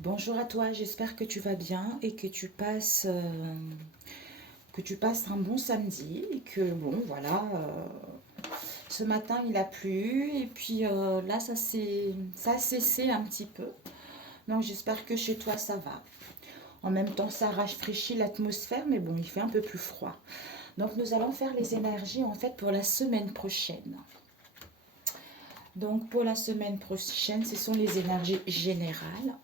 Bonjour à toi, j'espère que tu vas bien et que tu passes un bon samedi et que bon voilà, ce matin il a plu et puis là ça a cessé un petit peu. Donc j'espère que chez toi ça va. En même temps ça rafraîchit l'atmosphère mais bon il fait un peu plus froid. Donc nous allons faire les énergies en fait pour la semaine prochaine. Donc pour la semaine prochaine ce sont les énergies générales.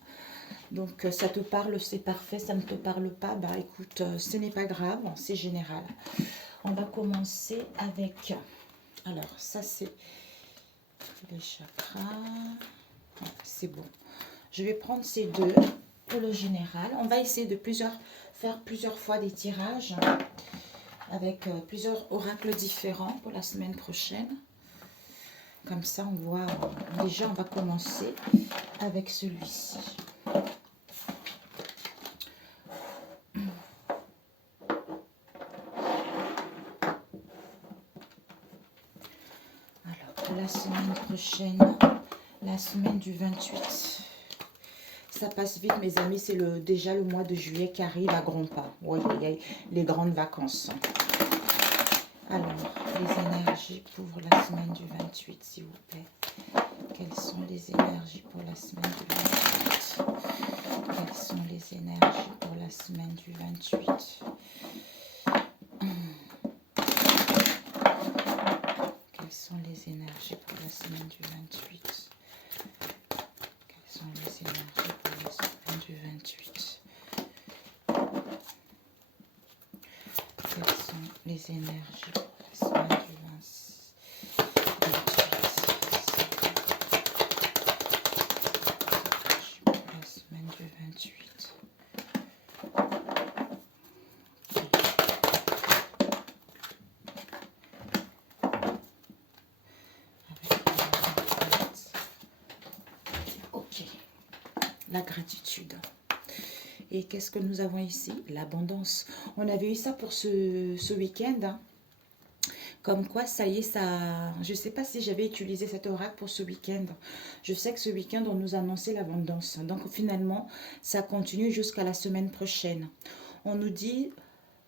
Donc ça te parle, c'est parfait, ça ne te parle pas, bah écoute, ce n'est pas grave, c'est général. On va commencer avec, alors ça c'est les chakras, ouais, c'est bon. Je vais prendre ces deux pour le général. On va essayer de faire plusieurs fois des tirages avec plusieurs oracles différents pour la semaine prochaine. Comme ça on voit, déjà on va commencer avec celui-ci. La semaine prochaine, la semaine du 28. Ça passe vite, mes amis. C'est déjà le mois de juillet qui arrive à grands pas. Oui, il y a les grandes vacances. Alors, les énergies pour la semaine du 28, s'il vous plaît. Quelles sont les énergies pour la semaine du 28? Quelles sont les énergies pour la semaine du 28? Quelles sont les énergies pour la semaine du 28? Quelles sont les énergies pour la semaine du 28? Quelles sont les énergies pour la semaine du 28? Pour la semaine du 28. Ok. La gratitude. Et qu'est-ce que nous avons ici? L'abondance. On avait eu ça pour ce week-end. Hein. Comme quoi, ça y est, ça... Je ne sais pas si j'avais utilisé cet oracle pour ce week-end. Je sais que ce week-end, on nous a annoncé l'abondance. Donc finalement, ça continue jusqu'à la semaine prochaine. On nous dit,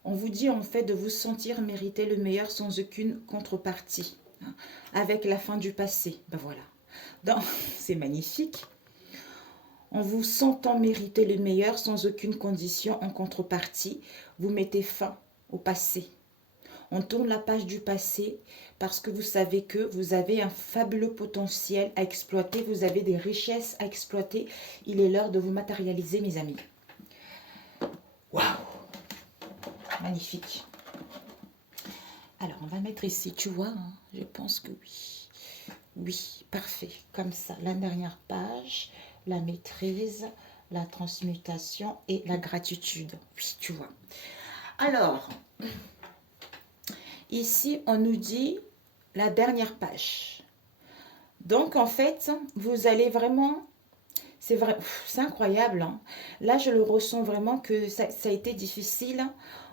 on vous dit en fait de vous sentir mériter le meilleur sans aucune contrepartie. Hein, avec la fin du passé. Ben voilà. C'est magnifique. En vous sentant mériter le meilleur sans aucune condition en contrepartie, vous mettez fin au passé. On tourne la page du passé parce que vous savez que vous avez un fabuleux potentiel à exploiter, vous avez des richesses à exploiter. Il est l'heure de vous matérialiser, mes amis. Waouh! Magnifique. Alors, on va mettre ici, tu vois, hein, je pense que oui. Oui, parfait. Comme ça, la dernière page, la maîtrise, la transmutation et la gratitude. Oui, tu vois. Alors, ici, on nous dit la dernière page. Donc, en fait, vous allez vraiment... C'est vrai, c'est incroyable. Hein. Là, je le ressens vraiment que ça a été difficile.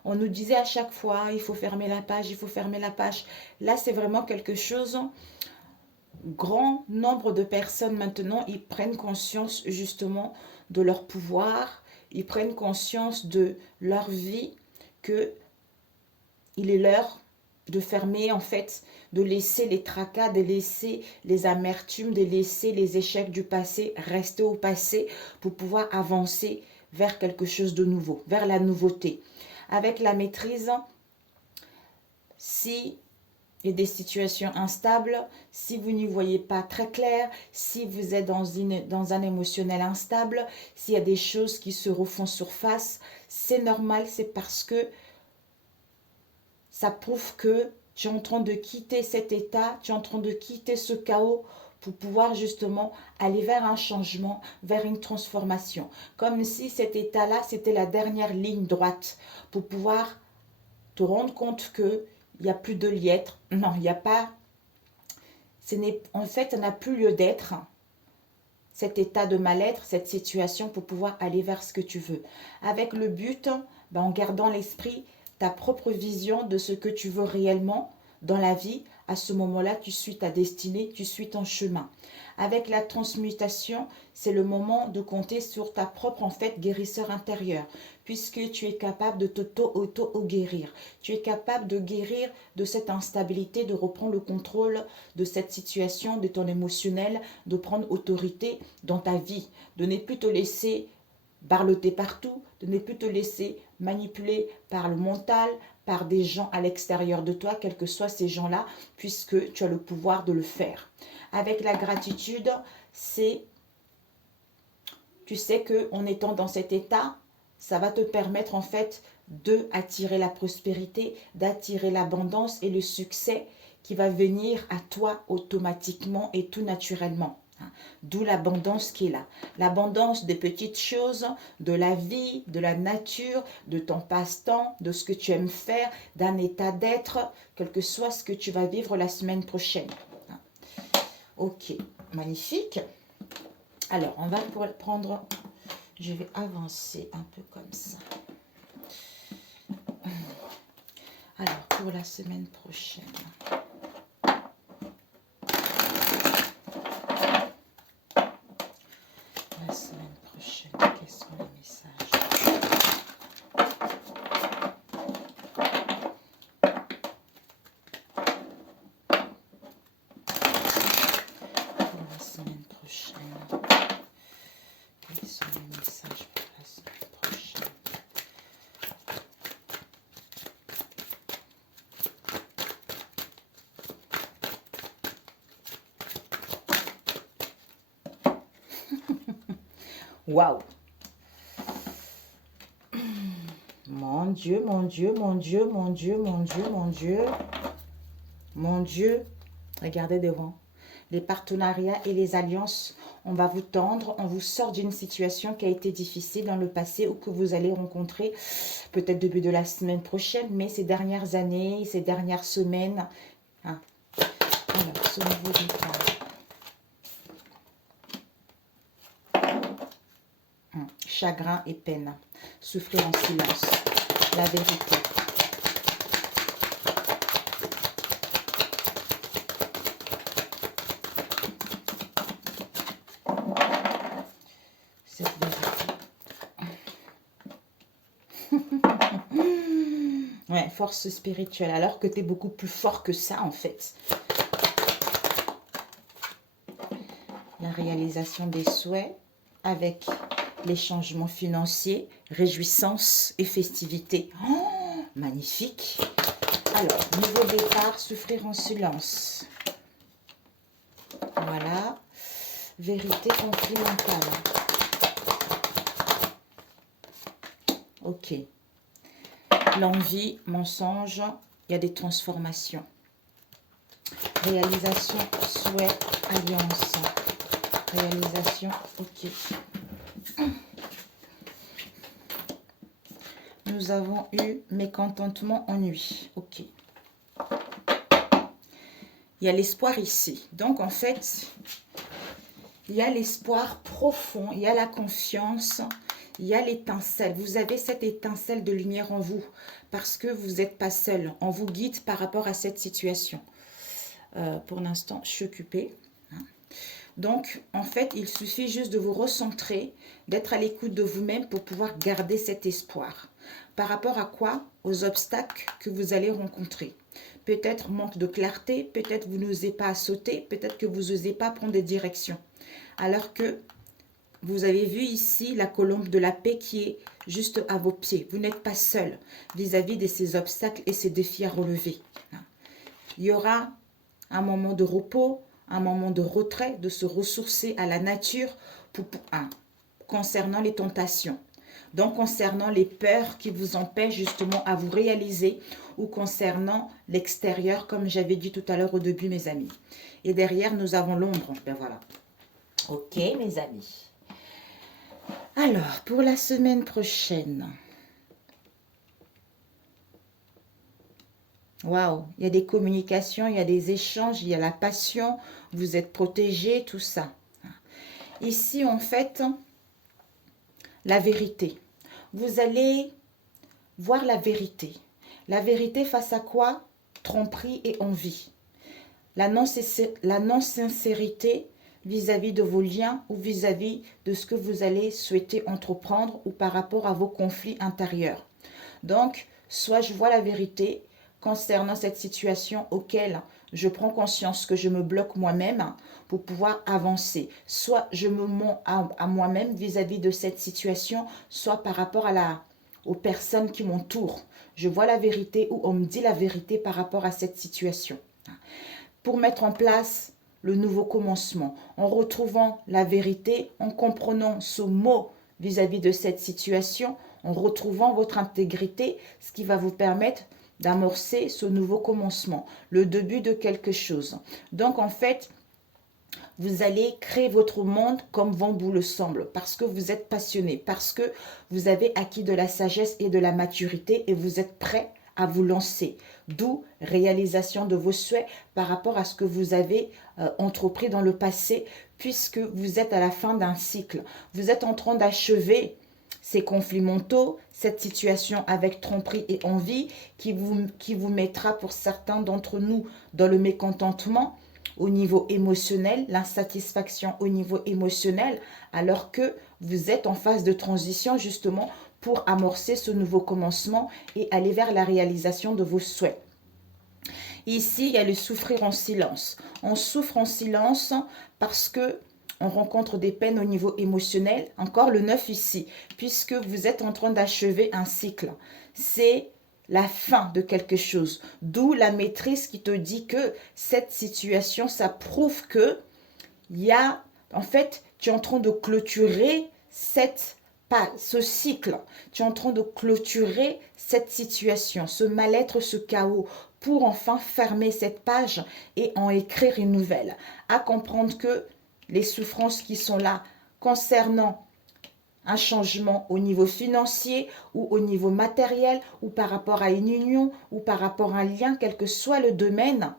On nous disait à chaque fois, il faut fermer la page, il faut fermer la page. Là, c'est vraiment quelque chose... Grand nombre de personnes maintenant, ils prennent conscience justement de leur pouvoir, ils prennent conscience de leur vie, que il est l'heure de fermer en fait, de laisser les tracas, de laisser les amertumes, de laisser les échecs du passé rester au passé pour pouvoir avancer vers quelque chose de nouveau, vers la nouveauté. Avec la maîtrise, si et des situations instables, si vous n'y voyez pas très clair, si vous êtes dans un émotionnel instable, s'il y a des choses qui se refont surface, c'est normal, c'est parce que ça prouve que tu es en train de quitter cet état, tu es en train de quitter ce chaos pour pouvoir justement aller vers un changement, vers une transformation. Comme si cet état-là, c'était la dernière ligne droite pour pouvoir te rendre compte que il n'y a plus de liêtre. Non, il n'y a pas. En fait, ça n'a plus lieu d'être. Cet état de mal-être, cette situation pour pouvoir aller vers ce que tu veux. Avec le but, en gardant l'esprit, ta propre vision de ce que tu veux réellement dans la vie, à ce moment-là, tu suis ta destinée, tu suis ton chemin. Avec la transmutation, c'est le moment de compter sur ta propre, en fait, guérisseur intérieur, puisque tu es capable de t'auto-guérir. Tu es capable de guérir de cette instabilité, de reprendre le contrôle de cette situation, de ton émotionnel, de prendre autorité dans ta vie, de ne plus te laisser barloter partout, de ne plus te laisser manipuler par le mental, par des gens à l'extérieur de toi, quels que soient ces gens-là, puisque tu as le pouvoir de le faire. Avec la gratitude, c'est, tu sais qu'en étant dans cet état, ça va te permettre en fait de attirer la prospérité, d'attirer l'abondance et le succès qui va venir à toi automatiquement et tout naturellement. D'où l'abondance qui est là. L'abondance des petites choses, de la vie, de la nature, de ton passe-temps, de ce que tu aimes faire, d'un état d'être, quel que soit ce que tu vas vivre la semaine prochaine. Ok, magnifique. Alors, on va prendre, je vais avancer un peu comme ça. Alors, pour la semaine prochaine. La semaine prochaine, quels sont les messages? Pour la semaine prochaine, quels sont les messages pour la semaine prochaine? Waouh! Mon Dieu, mon Dieu, mon Dieu, mon Dieu, mon Dieu, mon Dieu. Mon Dieu. Regardez devant. Les partenariats et les alliances, on va vous tendre, on vous sort d'une situation qui a été difficile dans le passé ou que vous allez rencontrer peut-être début de la semaine prochaine, mais ces dernières années, ces dernières semaines. Hein. Alors, ce nouveau départ. Chagrin et peine. Souffrir en silence. La vérité. Cette vérité. Ouais, force spirituelle. Alors que tu es beaucoup plus fort que ça, en fait. La réalisation des souhaits avec les changements financiers, réjouissance et festivités. Oh, magnifique. Alors, nouveau départ, souffrir en silence. Voilà. Vérité, conflit mental. Ok. L'envie, mensonge, il y a des transformations. Réalisation, souhait, alliance. Réalisation, ok. Nous avons eu mécontentement, ennui. Ok. Il y a l'espoir ici. Donc, en fait, il y a l'espoir profond, il y a la confiance, il y a l'étincelle. Vous avez cette étincelle de lumière en vous parce que vous n'êtes pas seul. On vous guide par rapport à cette situation. Pour l'instant, je suis occupée. Donc, en fait, il suffit juste de vous recentrer, d'être à l'écoute de vous-même pour pouvoir garder cet espoir. Par rapport à quoi? Aux obstacles que vous allez rencontrer. Peut-être manque de clarté, peut-être vous n'osez pas sauter, peut-être que vous n'osez pas prendre des directions. Alors que vous avez vu ici la colombe de la paix qui est juste à vos pieds. Vous n'êtes pas seul vis-à-vis de ces obstacles et ces défis à relever. Il y aura un moment de repos, un moment de retrait, de se ressourcer à la nature concernant les tentations. Donc, concernant les peurs qui vous empêchent justement à vous réaliser ou concernant l'extérieur, comme j'avais dit tout à l'heure au début, mes amis. Et derrière, nous avons l'ombre. Ben voilà. Ok, mes amis. Alors, pour la semaine prochaine. Waouh, il y a des communications, il y a des échanges, il y a la passion, vous êtes protégés, tout ça. Ici, en fait, la vérité. Vous allez voir la vérité. La vérité face à quoi? Tromperie et envie. la non-sincérité vis-à-vis de vos liens ou vis-à-vis de ce que vous allez souhaiter entreprendre ou par rapport à vos conflits intérieurs. Donc, soit je vois la vérité concernant cette situation auquel je prends conscience que je me bloque moi-même pour pouvoir avancer. Soit je me mens à moi-même vis-à-vis de cette situation, soit par rapport aux personnes qui m'entourent. Je vois la vérité ou on me dit la vérité par rapport à cette situation. Pour mettre en place le nouveau commencement, en retrouvant la vérité, en comprenant ce mot vis-à-vis de cette situation, en retrouvant votre intégrité, ce qui va vous permettre d'amorcer ce nouveau commencement, le début de quelque chose. Donc en fait, vous allez créer votre monde comme bon vous le semble, parce que vous êtes passionné, parce que vous avez acquis de la sagesse et de la maturité et vous êtes prêt à vous lancer. D'où réalisation de vos souhaits par rapport à ce que vous avez entrepris dans le passé, puisque vous êtes à la fin d'un cycle. Vous êtes en train d'achever ces conflits mentaux, cette situation avec tromperie et envie qui vous mettra pour certains d'entre nous dans le mécontentement au niveau émotionnel, l'insatisfaction au niveau émotionnel, alors que vous êtes en phase de transition justement pour amorcer ce nouveau commencement et aller vers la réalisation de vos souhaits. Ici, il y a le souffrir en silence. On souffre en silence parce que on rencontre des peines au niveau émotionnel. Encore le 9 ici, puisque vous êtes en train d'achever un cycle. C'est la fin de quelque chose. D'où la maîtrise qui te dit que cette situation, ça prouve que en fait, tu es en train de clôturer ce cycle. Tu es en train de clôturer cette situation, ce mal-être, ce chaos, pour enfin fermer cette page et en écrire une nouvelle. À comprendre que les souffrances qui sont là concernant un changement au niveau financier ou au niveau matériel ou par rapport à une union ou par rapport à un lien, quel que soit le domaine,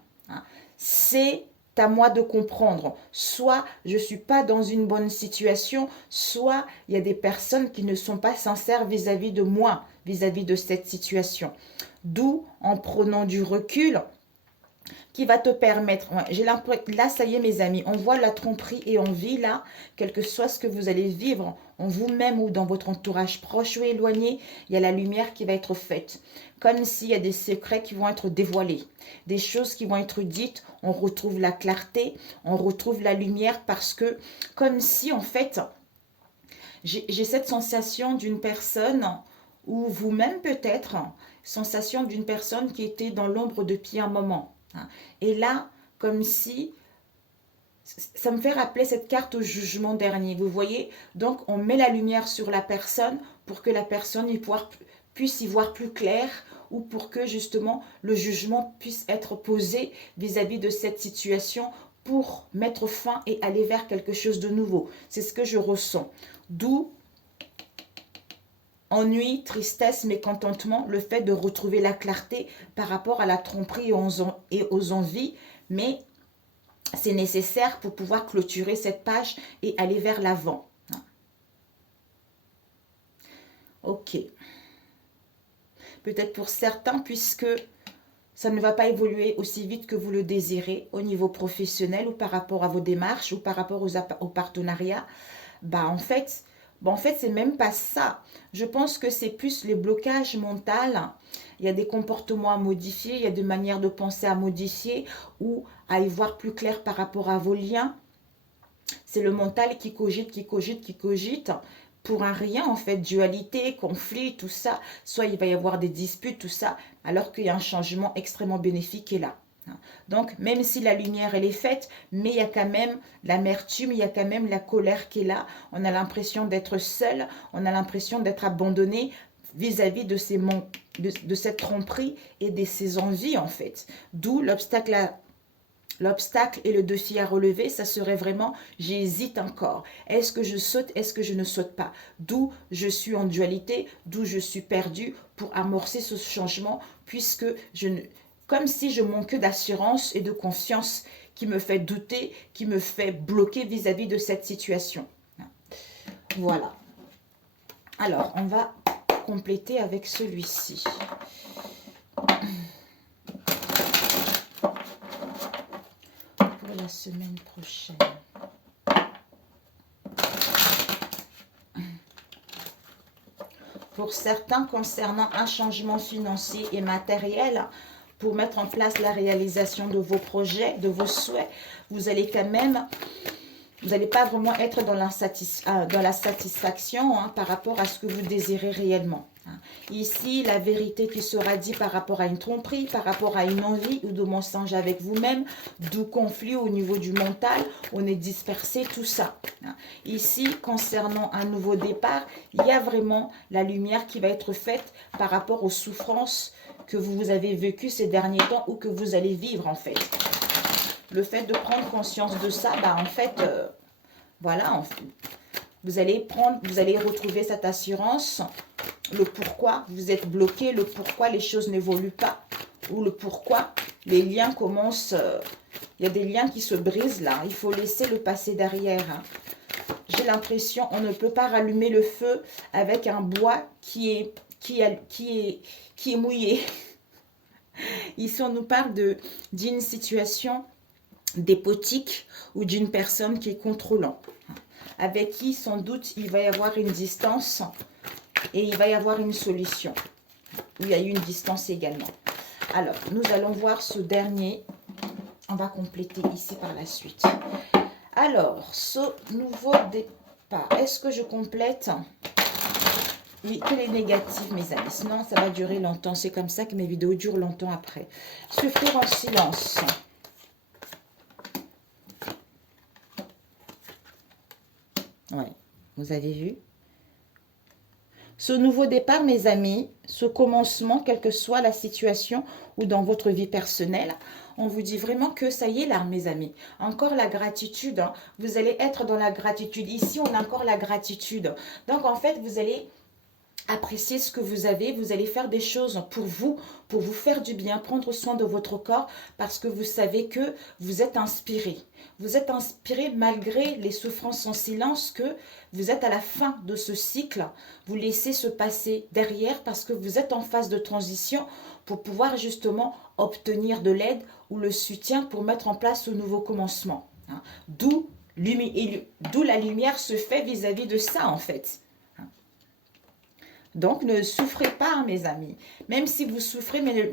c'est à moi de comprendre. Soit je ne suis pas dans une bonne situation, soit il y a des personnes qui ne sont pas sincères vis-à-vis de moi, vis-à-vis de cette situation. D'où, en prenant du recul, qui va te permettre, j'ai l'impression, là ça y est mes amis, on voit la tromperie et on vit là, quel que soit ce que vous allez vivre en vous-même ou dans votre entourage proche ou éloigné, il y a la lumière qui va être faite. Comme s'il y a des secrets qui vont être dévoilés, des choses qui vont être dites, on retrouve la clarté, on retrouve la lumière parce que comme si en fait, j'ai cette sensation d'une personne ou vous-même peut-être, sensation d'une personne qui était dans l'ombre depuis un moment. Et là, comme si, ça me fait rappeler cette carte au jugement dernier, vous voyez. Donc, on met la lumière sur la personne pour que la personne puisse y voir plus clair ou pour que justement le jugement puisse être posé vis-à-vis de cette situation pour mettre fin et aller vers quelque chose de nouveau. C'est ce que je ressens. D'où ennui, tristesse, mécontentement, le fait de retrouver la clarté par rapport à la tromperie et aux envies, mais c'est nécessaire pour pouvoir clôturer cette page et aller vers l'avant. Ok. Peut-être pour certains, puisque ça ne va pas évoluer aussi vite que vous le désirez au niveau professionnel ou par rapport à vos démarches ou par rapport aux partenariats, en fait, c'est même pas ça. Je pense que c'est plus les blocages mentaux. Il y a des comportements à modifier, il y a des manières de penser à modifier ou à y voir plus clair par rapport à vos liens. C'est le mental qui cogite, qui cogite, qui cogite pour un rien en fait, dualité, conflit, tout ça. Soit il va y avoir des disputes, tout ça, alors qu'il y a un changement extrêmement bénéfique qui est là. Donc, même si la lumière, elle est faite, mais il y a quand même l'amertume, il y a quand même la colère qui est là. On a l'impression d'être seul, on a l'impression d'être abandonné vis-à-vis de cette tromperie et de ces envies, en fait. D'où l'obstacle et le défi à relever, ça serait vraiment, j'hésite encore. Est-ce que je saute, est-ce que je ne saute pas? D'où je suis en dualité, d'où je suis perdue pour amorcer ce changement, puisque comme si je manquais d'assurance et de confiance qui me fait douter, qui me fait bloquer vis-à-vis de cette situation. Voilà. Alors, on va compléter avec celui-ci. la semaine prochaine. Pour certains, concernant un changement financier et matériel, pour mettre en place la réalisation de vos projets, de vos souhaits, vous allez quand même, vous n'allez pas vraiment être dans la satisfaction par rapport à ce que vous désirez réellement. Ici, la vérité qui sera dite par rapport à une tromperie, par rapport à une envie ou de mensonge avec vous-même, du conflit au niveau du mental, on est dispersé, tout ça. Ici, concernant un nouveau départ, il y a vraiment la lumière qui va être faite par rapport aux souffrances que vous avez vécues ces derniers temps ou que vous allez vivre en fait. Le fait de prendre conscience de ça, en fait, voilà, vous allez retrouver cette assurance, le pourquoi vous êtes bloqué, le pourquoi les choses n'évoluent pas, ou le pourquoi les liens commencent, il y a des liens qui se brisent là, il faut laisser le passé derrière. J'ai l'impression on ne peut pas rallumer le feu avec un bois qui est mouillé. Ici on nous parle d'une situation dépotique ou d'une personne qui est contrôlante, avec qui sans doute il va y avoir une distance et il va y avoir une solution. Il y a eu une distance également. Alors, nous allons voir ce dernier. On va compléter ici par la suite. Alors, ce nouveau départ, est-ce que je complète? Oui, que les négatifs, mes amis. Sinon, ça va durer longtemps. C'est comme ça que mes vidéos durent longtemps après. Souffrir en silence. Ouais, vous avez vu? Ce nouveau départ, mes amis, ce commencement, quelle que soit la situation ou dans votre vie personnelle, on vous dit vraiment que ça y est là, mes amis. Encore la gratitude. Vous allez être dans la gratitude. Ici, on a encore la gratitude. Donc, en fait, vous allez apprécier ce que vous avez, vous allez faire des choses pour vous faire du bien, prendre soin de votre corps parce que vous savez que vous êtes inspiré. Vous êtes inspiré malgré les souffrances en silence que vous êtes à la fin de ce cycle. Vous laissez se passer derrière parce que vous êtes en phase de transition pour pouvoir justement obtenir de l'aide ou le soutien pour mettre en place ce nouveau commencement. D'où la lumière se fait vis-à-vis de ça en fait. Donc, ne souffrez pas, mes amis. Même si vous souffrez, mais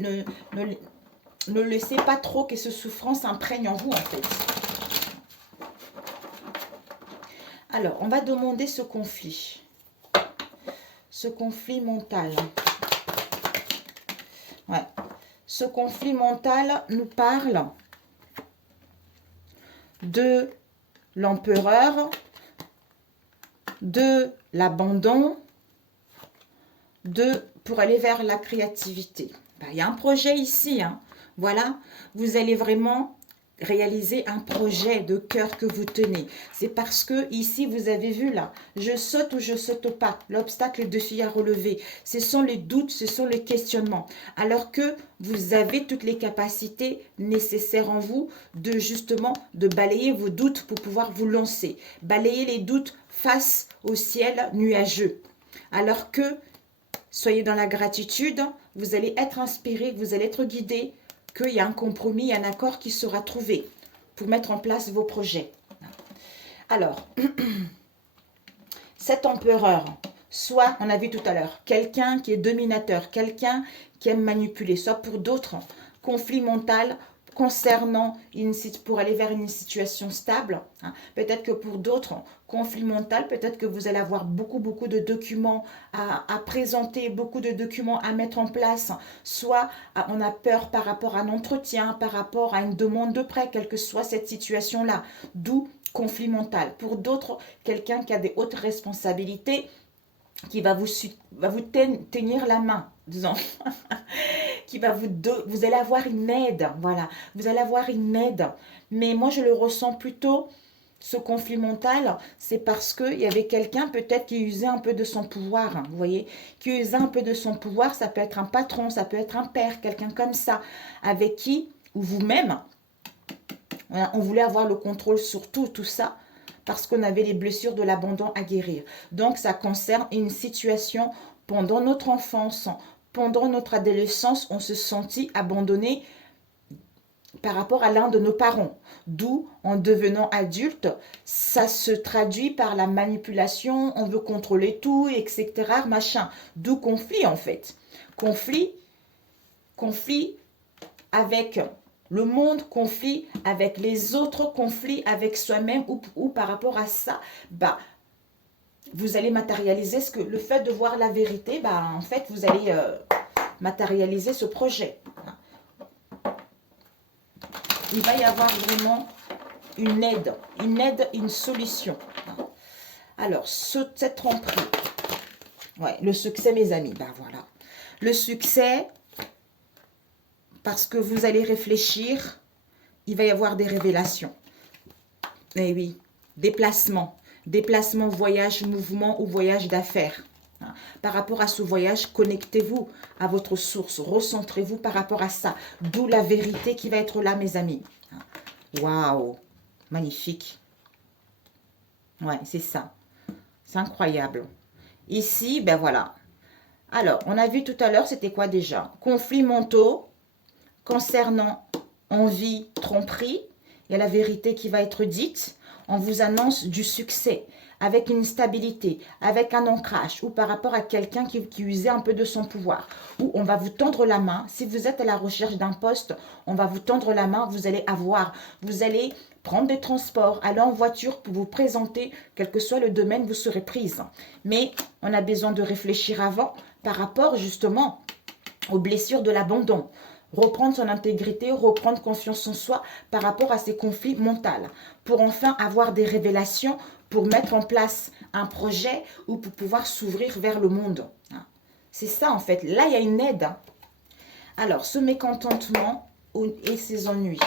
ne laissez pas trop que cette souffrance imprègne en vous, en fait. Alors, on va demander ce conflit. Ce conflit mental. Ouais. Ce conflit mental nous parle de l'empereur, de l'abandon, pour aller vers la créativité. Il y a un projet ici. Voilà, vous allez vraiment réaliser un projet de cœur que vous tenez. C'est parce que ici, vous avez vu là, je saute ou je saute pas. L'obstacle est dessus à relever. Ce sont les doutes, ce sont les questionnements. Alors que vous avez toutes les capacités nécessaires en vous de justement de balayer vos doutes pour pouvoir vous lancer. Balayer les doutes face au ciel nuageux. Alors que soyez dans la gratitude, vous allez être inspiré, vous allez être guidé, qu'il y a un compromis, un accord qui sera trouvé pour mettre en place vos projets. Alors, cet empereur, soit, on a vu tout à l'heure, quelqu'un qui est dominateur, quelqu'un qui aime manipuler, soit pour d'autres, conflit mental concernant pour aller vers une situation stable. Peut-être que pour d'autres, conflit mental, peut-être que vous allez avoir beaucoup de documents à présenter, beaucoup de documents à mettre en place. Soit on a peur par rapport à un entretien, par rapport à une demande de prêt, quelle que soit cette situation-là. D'où conflit mental. Pour d'autres, quelqu'un qui a des hautes responsabilités, qui va vous tenir la main, disons, qui va vous allez avoir une aide, voilà, vous allez avoir une aide, mais moi je le ressens plutôt, ce conflit mental, c'est parce qu'il y avait quelqu'un peut-être qui usait un peu de son pouvoir, vous voyez, qui usait un peu de son pouvoir, ça peut être un patron, ça peut être un père, quelqu'un comme ça, avec qui, ou vous-même, on voulait avoir le contrôle sur tout ça, parce qu'on avait les blessures de l'abandon à guérir. Donc, ça concerne une situation pendant notre enfance, pendant notre adolescence, on se sentit abandonné par rapport à l'un de nos parents. D'où, en devenant adulte, ça se traduit par la manipulation, on veut contrôler tout, etc. Machin. D'où conflit en fait. Conflit avec le monde, conflit avec les autres, conflit avec soi-même ou par rapport à ça, bah, vous allez matérialiser le fait de voir la vérité, bah, en fait, vous allez matérialiser ce projet. Il va y avoir vraiment une aide, une solution. Alors, cette tromperie, ouais, le succès, mes amis, ben voilà. Le succès, parce que vous allez réfléchir, il va y avoir des révélations. Eh oui, déplacement, voyage, mouvement ou voyage d'affaires. Par rapport à ce voyage, connectez-vous à votre source, recentrez-vous par rapport à ça. D'où la vérité qui va être là, mes amis. Waouh, magnifique. Ouais, c'est ça. C'est incroyable. Ici, ben voilà. Alors, on a vu tout à l'heure, c'était quoi déjà? Conflits mentaux concernant envie, tromperie. Il y a la vérité qui va être dite. On vous annonce du succès, avec une stabilité, avec un ancrage, ou par rapport à quelqu'un qui usait un peu de son pouvoir. Ou on va vous tendre la main. Si vous êtes à la recherche d'un poste, on va vous tendre la main, vous allez avoir. Vous allez prendre des transports, aller en voiture pour vous présenter, quel que soit le domaine, vous serez prise. Mais on a besoin de réfléchir avant par rapport justement aux blessures de l'abandon. Reprendre son intégrité, reprendre confiance en soi par rapport à ces conflits mentaux, pour enfin avoir des révélations, pour mettre en place un projet ou pour pouvoir s'ouvrir vers le monde. C'est ça en fait, là il y a une aide. Alors, ce mécontentement et ses ennuis.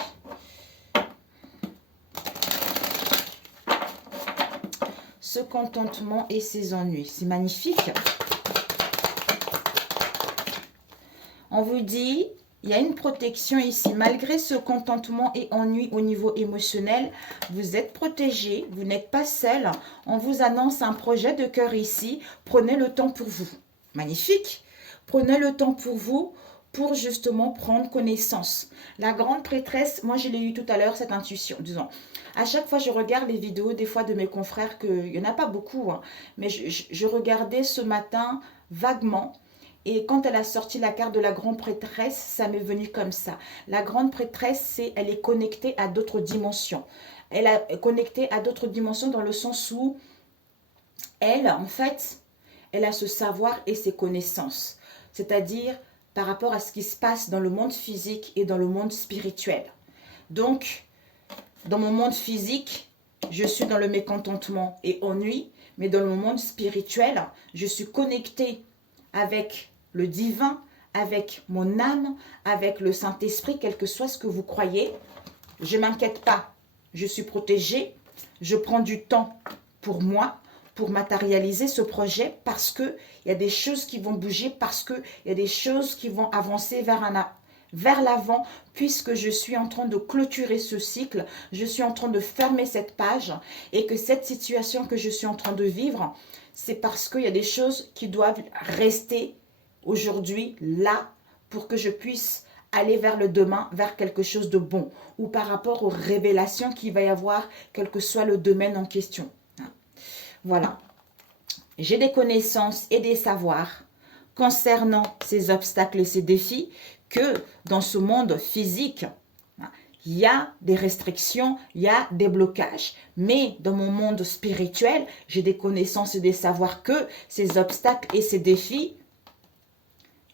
Ce contentement et ses ennuis, c'est magnifique. On vous dit, il y a une protection ici. Malgré ce contentement et ennui au niveau émotionnel, vous êtes protégé, vous n'êtes pas seul. On vous annonce un projet de cœur ici. Prenez le temps pour vous. Magnifique. Prenez le temps pour vous pour justement prendre connaissance. La grande prêtresse, moi je l'ai eu tout à l'heure, cette intuition. Disons, à chaque fois je regarde les vidéos des fois de mes confrères, il n'y en a pas beaucoup, hein, mais je regardais ce matin vaguement. Et quand elle a sorti la carte de la grande prêtresse, ça m'est venu comme ça. La grande prêtresse, elle est connectée à d'autres dimensions. Elle est connectée à d'autres dimensions dans le sens où elle, en fait, elle a ce savoir et ses connaissances. C'est-à-dire par rapport à ce qui se passe dans le monde physique et dans le monde spirituel. Donc, dans mon monde physique, je suis dans le mécontentement et ennui, mais dans le monde spirituel, je suis connectée avec le divin, avec mon âme, avec le Saint-Esprit, quel que soit ce que vous croyez. Je ne m'inquiète pas, je suis protégée, je prends du temps pour moi, pour matérialiser ce projet, parce qu'il y a des choses qui vont bouger, parce qu'il y a des choses qui vont avancer vers l'avant, puisque je suis en train de clôturer ce cycle, je suis en train de fermer cette page, et que cette situation que je suis en train de vivre, c'est parce qu'il y a des choses qui doivent rester aujourd'hui là pour que je puisse aller vers le demain, vers quelque chose de bon, ou par rapport aux révélations qu'il va y avoir, quel que soit le domaine en question. Voilà. J'ai des connaissances et des savoirs concernant ces obstacles et ces défis que dans ce monde physique, il y a des restrictions, il y a des blocages. Mais dans mon monde spirituel, j'ai des connaissances et des savoirs que ces obstacles et ces défis,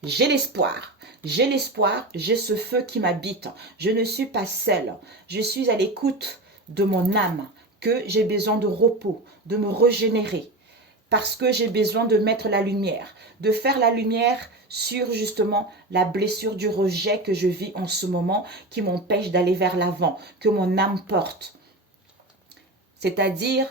j'ai l'espoir. J'ai l'espoir, j'ai ce feu qui m'habite. Je ne suis pas seule. Je suis à l'écoute de mon âme, que j'ai besoin de repos, de me régénérer. Parce que j'ai besoin de mettre la lumière, de faire la lumière sur justement la blessure du rejet que je vis en ce moment, qui m'empêche d'aller vers l'avant, que mon âme porte. C'est-à-dire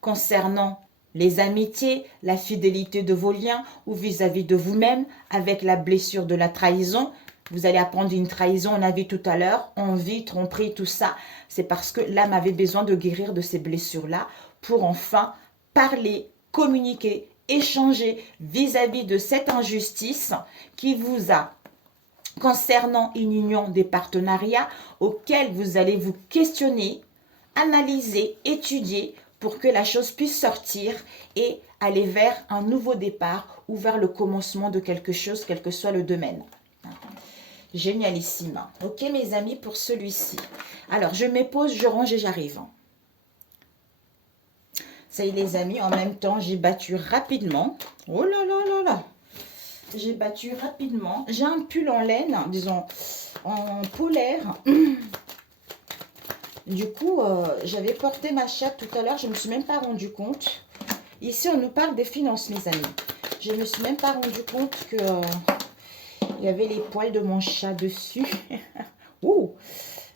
concernant les amitiés, la fidélité de vos liens ou vis-à-vis de vous-même, avec la blessure de la trahison. Vous allez apprendre une trahison, on a vu tout à l'heure, envie, tromperie, tout ça. C'est parce que l'âme avait besoin de guérir de ces blessures-là pour enfin parler, communiquer, échanger vis-à-vis de cette injustice qui vous a concernant une union des partenariats auxquels vous allez vous questionner, analyser, étudier pour que la chose puisse sortir et aller vers un nouveau départ ou vers le commencement de quelque chose, quel que soit le domaine. Génialissime. Ok mes amis, pour celui-ci. Alors, je me pose, je range et j'arrive. Ça y est les amis, en même temps, j'ai battu rapidement. Oh là là là là. J'ai battu rapidement. J'ai un pull en laine, disons, en polaire. Du coup, j'avais porté ma chatte tout à l'heure, je ne me suis même pas rendu compte. Ici, on nous parle des finances, mes amis. Je ne me suis même pas rendu compte que il y avait les poils de mon chat dessus. Ouh,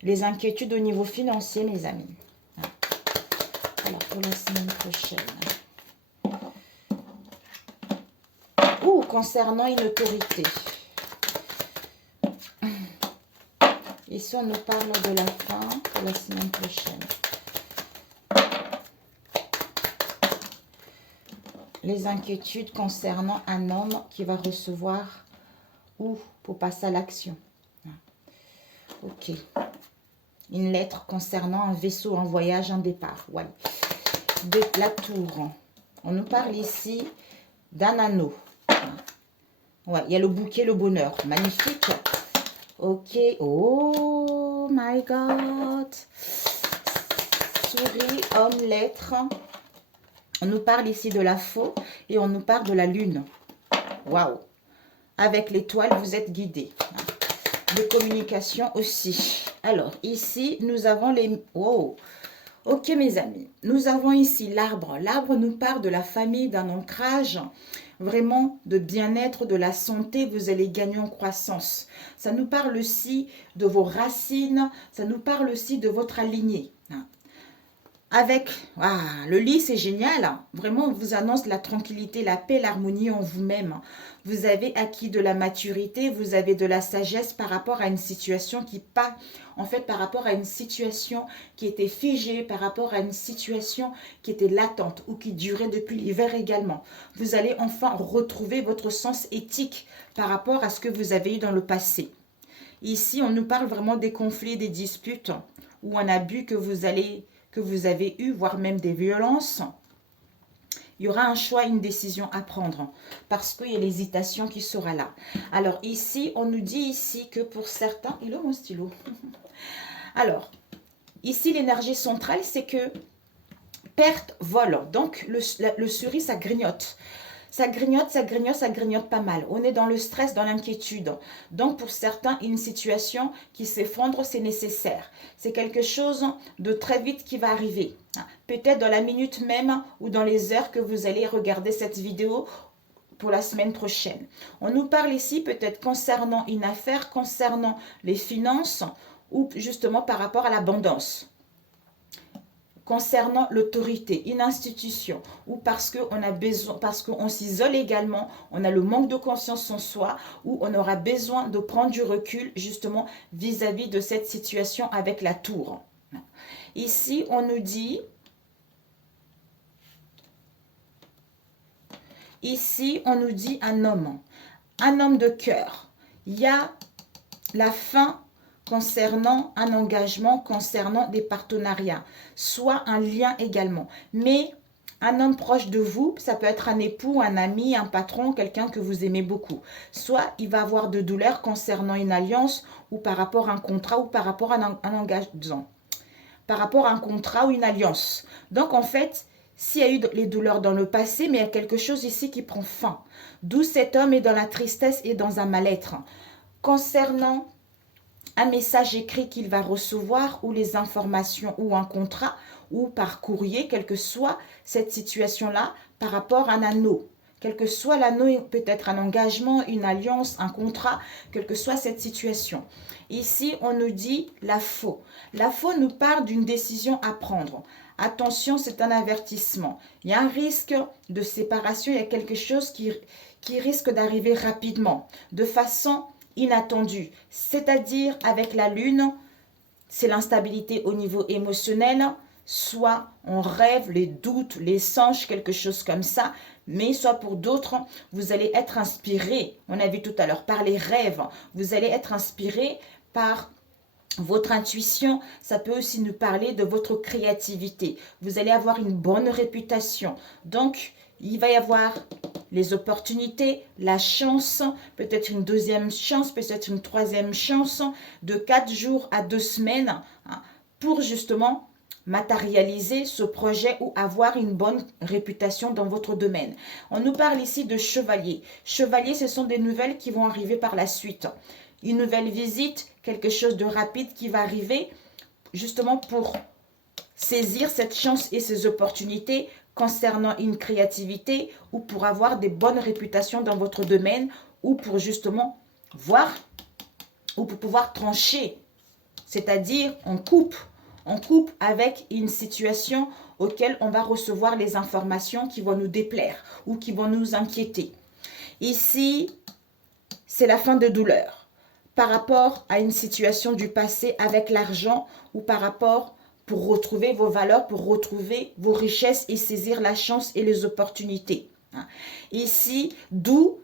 les inquiétudes au niveau financier, mes amis. Alors, pour la semaine prochaine. Ouh, concernant une autorité. Ici, on nous parle de la fin pour la semaine prochaine. Les inquiétudes concernant un homme qui va recevoir ou pour passer à l'action. Ok. Une lettre concernant un vaisseau, un voyage, un départ. Ouais. De la tour. On nous parle ici d'un anneau. Ouais, il y a le bouquet, le bonheur. Magnifique. Ok. Oh my God. Souris, homme, lettre. On nous parle ici de la faux et on nous parle de la lune. Waouh. Avec l'étoile, vous êtes guidé. De communication aussi. Alors, ici, nous avons les... Wow. Ok, mes amis. Nous avons ici l'arbre. L'arbre nous parle de la famille, d'un ancrage, vraiment de bien-être, de la santé. Vous allez gagner en croissance. Ça nous parle aussi de vos racines. Ça nous parle aussi de votre lignée. Avec le lit, c'est génial. Vraiment, on vous annonce la tranquillité, la paix, l'harmonie en vous-même. Vous avez acquis de la maturité, vous avez de la sagesse par rapport à une situation par rapport à une situation qui était figée, par rapport à une situation qui était latente ou qui durait depuis l'hiver également. Vous allez enfin retrouver votre sens éthique par rapport à ce que vous avez eu dans le passé. Ici, on nous parle vraiment des conflits, des disputes ou un abus que vous avez eu, voire même des violences. Il y aura un choix, une décision à prendre parce qu'il y a l'hésitation qui sera là. Alors ici, on nous dit ici que pour certains... Il est où mon stylo? Alors, ici, l'énergie centrale, c'est que perte, vol. Donc, le souris, ça grignote. Ça grignote, ça grignote, ça grignote pas mal. On est dans le stress, dans l'inquiétude. Donc, pour certains, une situation qui s'effondre, c'est nécessaire. C'est quelque chose de très vite qui va arriver. Peut-être dans la minute même ou dans les heures que vous allez regarder cette vidéo pour la semaine prochaine. On nous parle ici peut-être concernant une affaire, concernant les finances ou justement par rapport à l'abondance. Concernant l'autorité, une institution, ou parce qu'on a besoin, parce qu'on s'isole également, on a le manque de confiance en soi, ou on aura besoin de prendre du recul justement vis-à-vis de cette situation avec la tour. Ici, on nous dit, un homme de cœur. Il y a la fin concernant un engagement, concernant des partenariats, soit un lien également. Mais un homme proche de vous, ça peut être un époux, un ami, un patron, quelqu'un que vous aimez beaucoup. Soit il va avoir de douleurs concernant une alliance ou par rapport à un contrat ou par rapport à un engagement. Par rapport à un contrat ou une alliance. Donc en fait, s'il y a eu les douleurs dans le passé, mais il y a quelque chose ici qui prend fin. D'où cet homme est dans la tristesse et dans un mal-être. Concernant un message écrit qu'il va recevoir ou les informations ou un contrat ou par courrier, quelle que soit cette situation-là par rapport à un anneau. Quel que soit l'anneau, peut-être un engagement, une alliance, un contrat, quelle que soit cette situation. Ici, on nous dit la faux. La faux nous parle d'une décision à prendre. Attention, c'est un avertissement. Il y a un risque de séparation, il y a quelque chose qui risque d'arriver rapidement, de façon inattendu, c'est-à-dire avec la lune, c'est l'instabilité au niveau émotionnel, soit on rêve, les doutes, les songes, quelque chose comme ça, mais soit pour d'autres, vous allez être inspiré, on a vu tout à l'heure, par les rêves. Vous allez être inspiré par votre intuition. Ça peut aussi nous parler de votre créativité. Vous allez avoir une bonne réputation. Donc, il va y avoir les opportunités, la chance, peut-être une deuxième chance, peut-être une troisième chance, de 4 jours à 2 semaines, hein, pour justement matérialiser ce projet ou avoir une bonne réputation dans votre domaine. On nous parle ici de chevalier. Chevalier, ce sont des nouvelles qui vont arriver par la suite. Une nouvelle visite, quelque chose de rapide qui va arriver justement pour saisir cette chance et ces opportunités concernant une créativité ou pour avoir des bonnes réputations dans votre domaine ou pour justement voir ou pour pouvoir trancher, c'est-à-dire on coupe avec une situation auquel on va recevoir les informations qui vont nous déplaire ou qui vont nous inquiéter. Ici, c'est la fin de douleur par rapport à une situation du passé avec l'argent ou par rapport pour retrouver vos valeurs, pour retrouver vos richesses et saisir la chance et les opportunités. Ici, d'où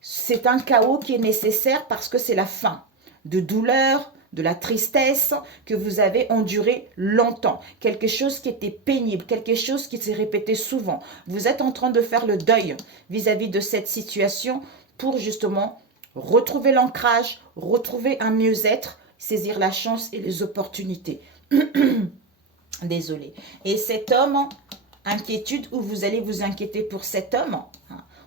c'est un chaos qui est nécessaire parce que c'est la fin de douleur, de la tristesse que vous avez enduré longtemps. Quelque chose qui était pénible, quelque chose qui s'est répété souvent. Vous êtes en train de faire le deuil vis-à-vis de cette situation pour justement retrouver l'ancrage, retrouver un mieux-être, saisir la chance et les opportunités. Désolée. Et cet homme, inquiétude, où vous allez vous inquiéter pour cet homme.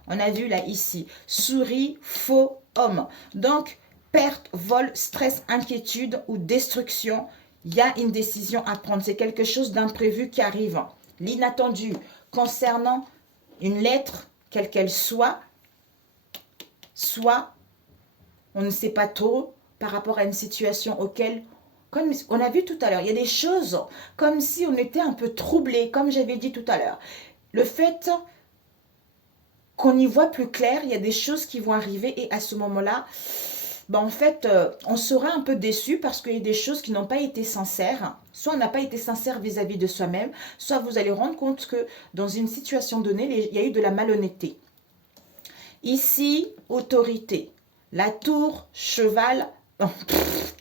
On a vu là, ici, souris, faux homme. Donc, perte, vol, stress, inquiétude ou destruction, il y a une décision à prendre. C'est quelque chose d'imprévu qui arrive. L'inattendu concernant une lettre, quelle qu'elle soit, on ne sait pas trop par rapport à une situation auquel, comme on a vu tout à l'heure, il y a des choses comme si on était un peu troublé, comme j'avais dit tout à l'heure. Le fait qu'on y voit plus clair, il y a des choses qui vont arriver et à ce moment-là, en fait, on sera un peu déçu parce qu'il y a des choses qui n'ont pas été sincères. Soit on n'a pas été sincère vis-à-vis de soi-même, soit vous allez rendre compte que dans une situation donnée, il y a eu de la malhonnêteté. Ici, autorité. La tour, cheval,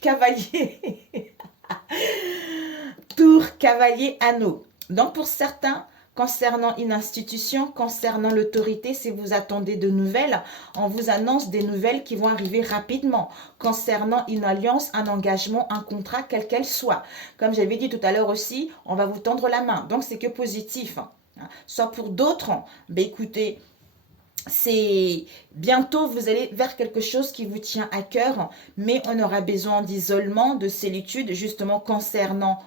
cavalier. Tour, cavalier, anneau. Donc pour certains, concernant une institution, concernant l'autorité, si vous attendez de nouvelles, on vous annonce des nouvelles qui vont arriver rapidement. Concernant une alliance, un engagement, un contrat, quel qu'elle soit. Comme j'avais dit tout à l'heure aussi, on va vous tendre la main. Donc c'est que positif. Soit pour d'autres, écoutez, c'est bientôt vous allez vers quelque chose qui vous tient à cœur, mais on aura besoin d'isolement, de solitude, justement concernant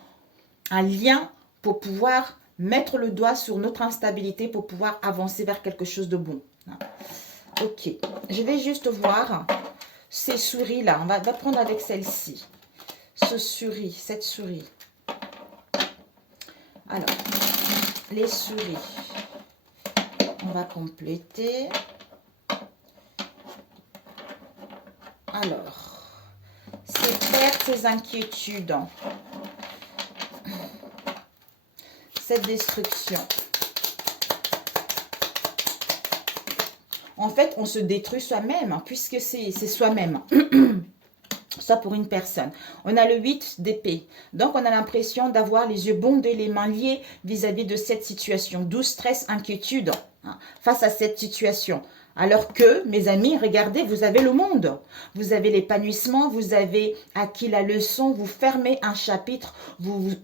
un lien pour pouvoir mettre le doigt sur notre instabilité, pour pouvoir avancer vers quelque chose de bon. Ok, je vais juste voir ces souris-là. On va prendre avec celle-ci. Cette souris. Alors, les souris. On va compléter. Alors, ces pertes, ces inquiétudes, cette destruction. En fait, on se détruit soi-même, puisque c'est soi-même. Soit pour une personne. On a le 8 d'épée. Donc, on a l'impression d'avoir les yeux bondés, les mains liées vis-à-vis de cette situation. D'où stress, inquiétude face à cette situation. Alors que, mes amis, regardez, vous avez le monde. Vous avez l'épanouissement, vous avez acquis la leçon, vous fermez un chapitre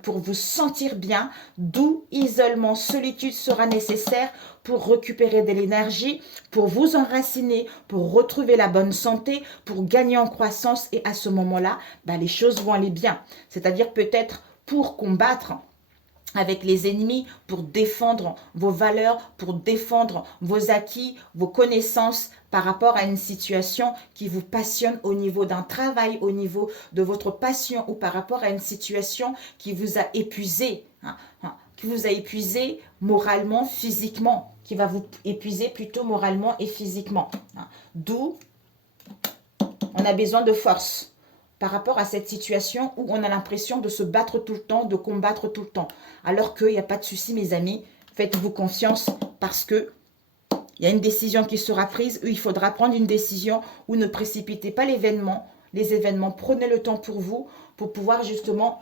pour vous sentir bien. D'où isolement, solitude sera nécessaire pour récupérer de l'énergie, pour vous enraciner, pour retrouver la bonne santé, pour gagner en croissance. Et à ce moment-là, les choses vont aller bien. C'est-à-dire peut-être pour combattre avec les ennemis, pour défendre vos valeurs, pour défendre vos acquis, vos connaissances par rapport à une situation qui vous passionne au niveau d'un travail, au niveau de votre passion ou par rapport à une situation qui vous a épuisé, qui vous a épuisé moralement, physiquement, qui va vous épuiser plutôt moralement et physiquement. D'où on a besoin de force par rapport à cette situation où on a l'impression de se battre tout le temps, de combattre tout le temps. Alors qu'il n'y a pas de souci, mes amis. Faites-vous confiance parce que Il y a une décision qui sera prise, où il faudra prendre une décision, ou ne précipitez pas l'événement. Les événements, prenez le temps pour vous, pour pouvoir justement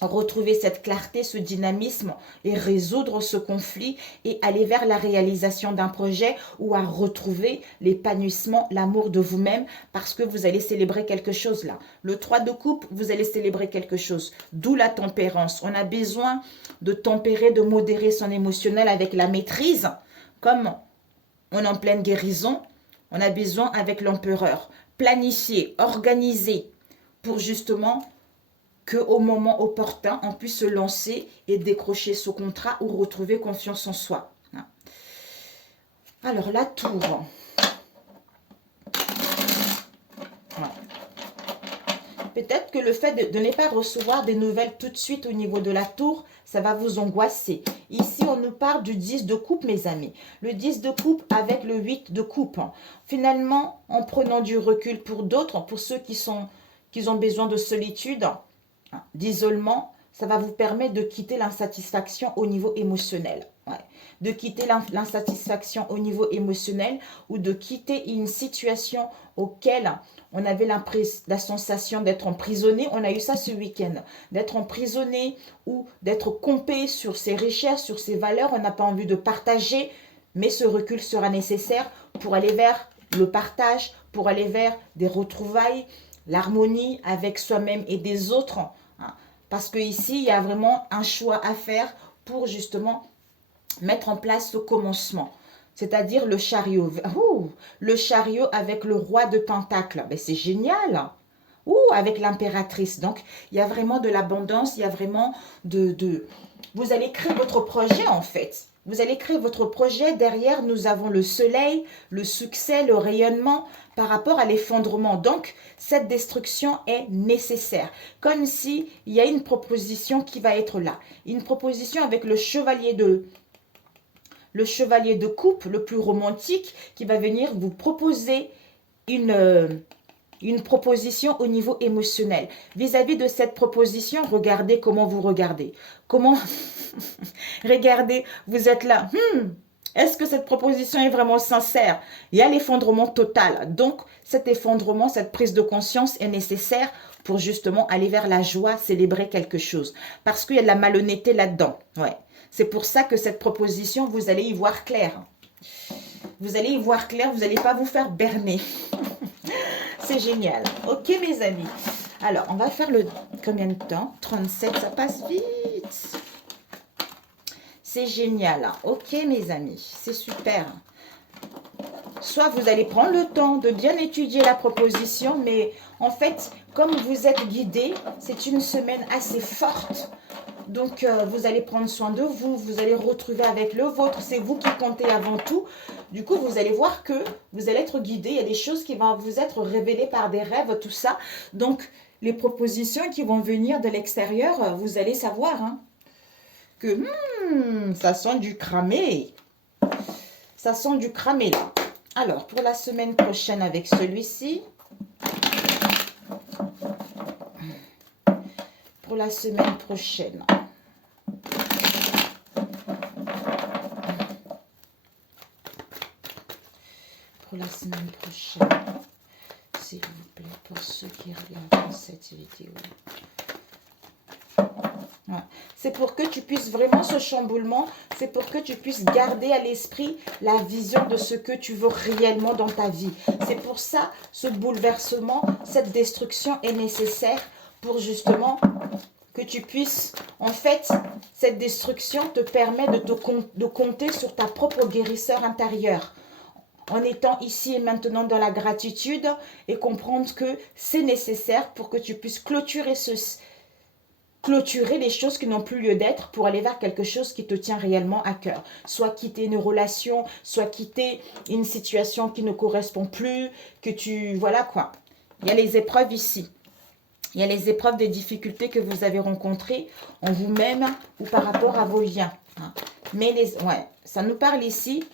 retrouver cette clarté, ce dynamisme et résoudre ce conflit et aller vers la réalisation d'un projet ou à retrouver l'épanouissement, l'amour de vous-même parce que vous allez célébrer quelque chose là. Le 3 de coupe, vous allez célébrer quelque chose. D'où la tempérance. On a besoin de tempérer, de modérer son émotionnel avec la maîtrise. Comme on est en pleine guérison, on a besoin avec l'empereur. Planifier, organiser pour justement qu'au moment opportun, on puisse se lancer et décrocher ce contrat ou retrouver confiance en soi. Alors, la tour. Peut-être que le fait de ne pas recevoir des nouvelles tout de suite au niveau de la tour, ça va vous angoisser. Ici, on nous parle du 10 de coupe, mes amis. Le 10 de coupe avec le 8 de coupe. Finalement, en prenant du recul pour d'autres, pour ceux qui ont besoin de solitude, d'isolement, ça va vous permettre de quitter l'insatisfaction au niveau émotionnel. De quitter l'insatisfaction au niveau émotionnel ou de quitter une situation auquel on avait la sensation d'être emprisonné. On a eu ça ce week-end. D'être emprisonné ou d'être compé sur ses richesses, sur ses valeurs. On n'a pas envie de partager, mais ce recul sera nécessaire pour aller vers le partage, pour aller vers des retrouvailles, l'harmonie avec soi-même et des autres. Parce qu'ici, il y a vraiment un choix à faire pour justement mettre en place ce commencement. C'est-à-dire le chariot. Le chariot avec le roi de Pentacles. Ben, c'est génial. Avec l'impératrice. Donc, il y a vraiment de l'abondance. Il y a vraiment Vous allez créer votre projet en fait. Vous allez créer votre projet. Derrière, nous avons le soleil, le succès, le rayonnement par rapport à l'effondrement. Donc, cette destruction est nécessaire. Comme si il y a une proposition qui va être là. Une proposition avec le chevalier de coupe, le plus romantique, qui va venir vous proposer une proposition au niveau émotionnel. Vis-à-vis de cette proposition, regardez comment vous regardez. Comment regardez, vous êtes là. Est-ce que cette proposition est vraiment sincère? Il y a l'effondrement total. Donc, cet effondrement, cette prise de conscience est nécessaire pour justement aller vers la joie, célébrer quelque chose. Parce qu'il y a de la malhonnêteté là-dedans. Ouais. C'est pour ça que cette proposition, vous allez y voir clair. Vous allez y voir clair, vous n'allez pas vous faire berner. C'est génial. Ok, mes amis. Alors, on va faire le... Combien de temps? 37, ça passe vite. C'est génial. Ok, mes amis. C'est super. Soit vous allez prendre le temps de bien étudier la proposition, mais en fait, comme vous êtes guidé, c'est une semaine assez forte. Donc, vous allez prendre soin de vous, vous allez retrouver avec le vôtre, c'est vous qui comptez avant tout. Du coup, vous allez voir que vous allez être guidé, il y a des choses qui vont vous être révélées par des rêves, tout ça. Donc, les propositions qui vont venir de l'extérieur, vous allez savoir que ça sent du cramé. Ça sent du cramé là. Alors, pour la semaine prochaine avec celui-ci. Pour la semaine prochaine. Pour la semaine prochaine. S'il vous plaît, pour ceux qui regardent cette vidéo. Ouais. C'est pour que tu puisses vraiment ce chamboulement, c'est pour que tu puisses garder à l'esprit la vision de ce que tu veux réellement dans ta vie. C'est pour ça, ce bouleversement, cette destruction est nécessaire pour justement que tu puisses, en fait, cette destruction te permet de compter sur ta propre guérisseur intérieur. En étant ici et maintenant dans la gratitude et comprendre que c'est nécessaire pour que tu puisses clôturer les choses qui n'ont plus lieu d'être pour aller vers quelque chose qui te tient réellement à cœur. Soit quitter une relation, soit quitter une situation qui ne correspond plus, que tu... Voilà quoi. Il y a les épreuves ici. Il y a les épreuves des difficultés que vous avez rencontrées en vous-même ou par rapport à vos liens. Mais ça nous parle ici.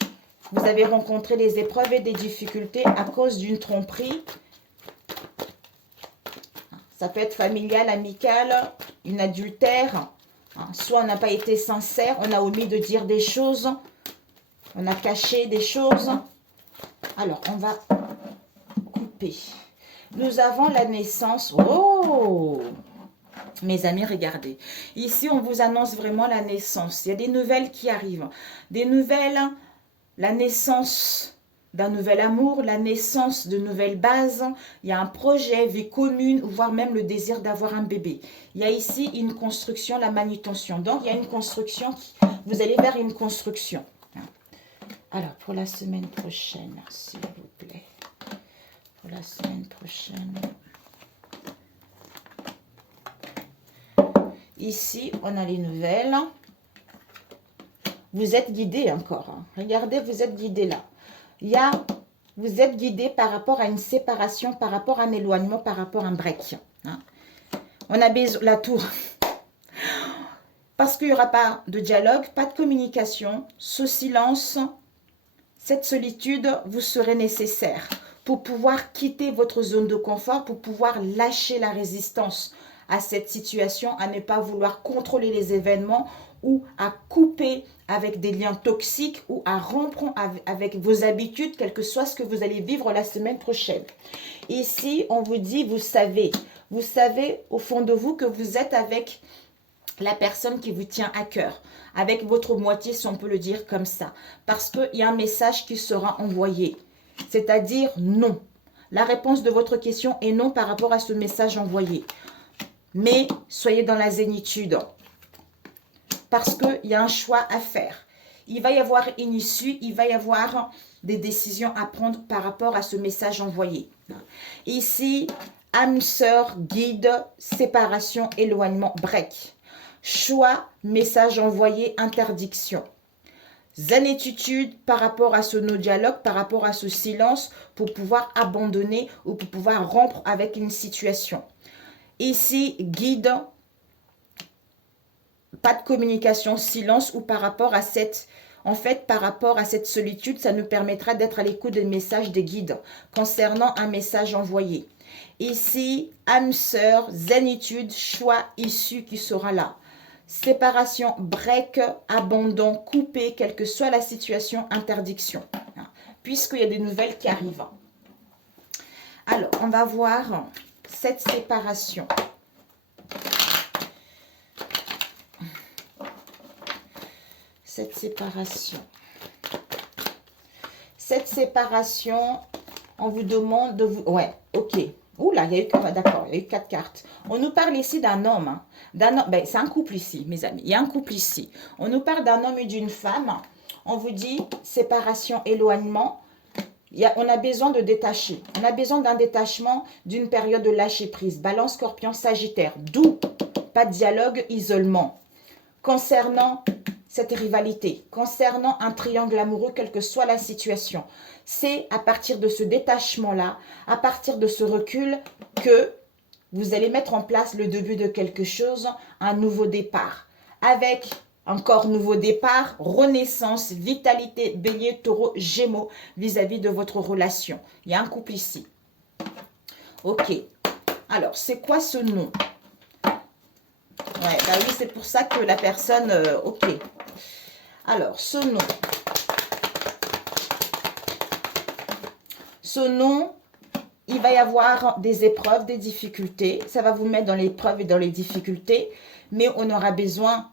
Vous avez rencontré des épreuves et des difficultés à cause d'une tromperie. Ça peut être familial, amical, une adultère. Soit on n'a pas été sincère, on a omis de dire des choses. On a caché des choses. Alors, on va couper. Nous avons la naissance. Oh! Mes amis, regardez. Ici, on vous annonce vraiment la naissance. Il y a des nouvelles qui arrivent. Des nouvelles, la naissance d'un nouvel amour, la naissance de nouvelles bases. Il y a un projet, vie commune, voire même le désir d'avoir un bébé. Il y a ici une construction, la manutention. Donc, il y a une construction. Vous allez vers une construction. Alors, pour la semaine prochaine, s'il vous plaît. Pour la semaine prochaine. Ici, on a les nouvelles. Vous êtes guidé encore. Hein. Regardez, vous êtes guidé là. Vous êtes guidé par rapport à une séparation, par rapport à un éloignement, par rapport à un break. Hein. On a besoin, la tour. Parce qu'il n'y aura pas de dialogue, pas de communication, ce silence, cette solitude vous serait nécessaire pour pouvoir quitter votre zone de confort, pour pouvoir lâcher la résistance à cette situation, à ne pas vouloir contrôler les événements ou à couper avec des liens toxiques ou à rompre avec vos habitudes, quel que soit ce que vous allez vivre la semaine prochaine. Ici, on vous dit, vous savez au fond de vous que vous êtes avec la personne qui vous tient à cœur, avec votre moitié, si on peut le dire comme ça, parce qu'il y a un message qui sera envoyé, c'est-à-dire non. La réponse de votre question est non par rapport à ce message envoyé. Mais soyez dans la zénitude, parce qu'il y a un choix à faire. Il va y avoir une issue, il va y avoir des décisions à prendre par rapport à ce message envoyé. Ici, âme sœur, guide, séparation, éloignement, break. Choix, message envoyé, interdiction. Zénitude par rapport à ce no-dialogue, par rapport à ce silence, pour pouvoir abandonner ou pour pouvoir rompre avec une situation. Ici, guide, pas de communication, silence, ou par rapport à cette... En fait, par rapport à cette solitude, ça nous permettra d'être à l'écoute des messages des guides concernant un message envoyé. Ici, âme sœur, zénitude, choix, issue qui sera là. Séparation, break, abandon, coupé, quelle que soit la situation, interdiction. Puisqu'il y a des nouvelles qui arrivent. Alors, on va voir cette séparation. Cette séparation, on vous demande de vous... Ouais, ok. Oula, il y a eu... D'accord, il y a eu 4 cartes. On nous parle ici d'un homme. Hein. Ben, c'est un couple ici, mes amis. Il y a un couple ici. On nous parle d'un homme et d'une femme. On vous dit séparation, éloignement. On a besoin de détacher. On a besoin d'un détachement, d'une période de lâcher prise. Balance, Scorpion, Sagittaire. D'où pas de dialogue, isolement. Concernant cette rivalité, concernant un triangle amoureux, quelle que soit la situation, c'est à partir de ce détachement-là, à partir de ce recul, que vous allez mettre en place le début de quelque chose, un nouveau départ. Avec encore nouveau départ, renaissance, vitalité, bélier, taureau, gémeaux, vis-à-vis de votre relation. Il y a un couple ici. Ok. Alors, c'est quoi ce nom? Ouais, bah oui, c'est pour ça que la personne... ok. Alors, ce nom. Ce nom, il va y avoir des épreuves, des difficultés. Ça va vous mettre dans l'épreuve et dans les difficultés. Mais on aura besoin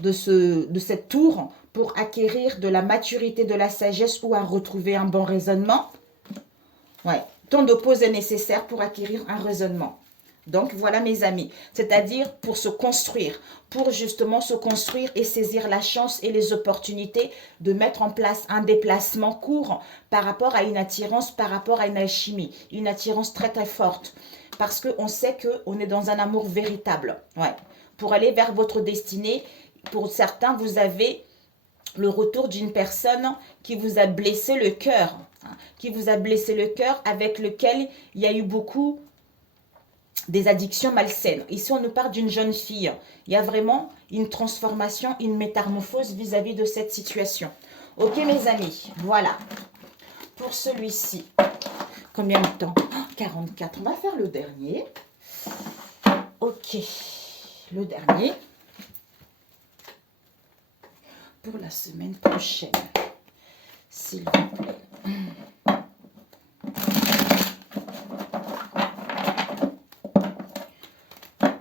de cette tour pour acquérir de la maturité, de la sagesse ou à retrouver un bon raisonnement. Ouais, temps de pause est nécessaire pour acquérir un raisonnement. Donc, voilà mes amis, c'est-à-dire pour se construire, pour justement se construire et saisir la chance et les opportunités de mettre en place un déplacement court par rapport à une attirance, par rapport à une alchimie, une attirance très très forte. Parce qu'on sait qu'on est dans un amour véritable. Ouais. Pour aller vers votre destinée, pour certains, vous avez le retour d'une personne qui vous a blessé le cœur, qui vous a blessé le cœur, avec lequel il y a eu beaucoup des addictions malsaines. Ici, on nous parle d'une jeune fille. Il y a vraiment une transformation, une métamorphose vis-à-vis de cette situation. Ok, mes amis, voilà. Pour celui-ci, combien de temps? 44. On va faire le dernier. Ok, le dernier. Pour la semaine prochaine. s'il vous plaît.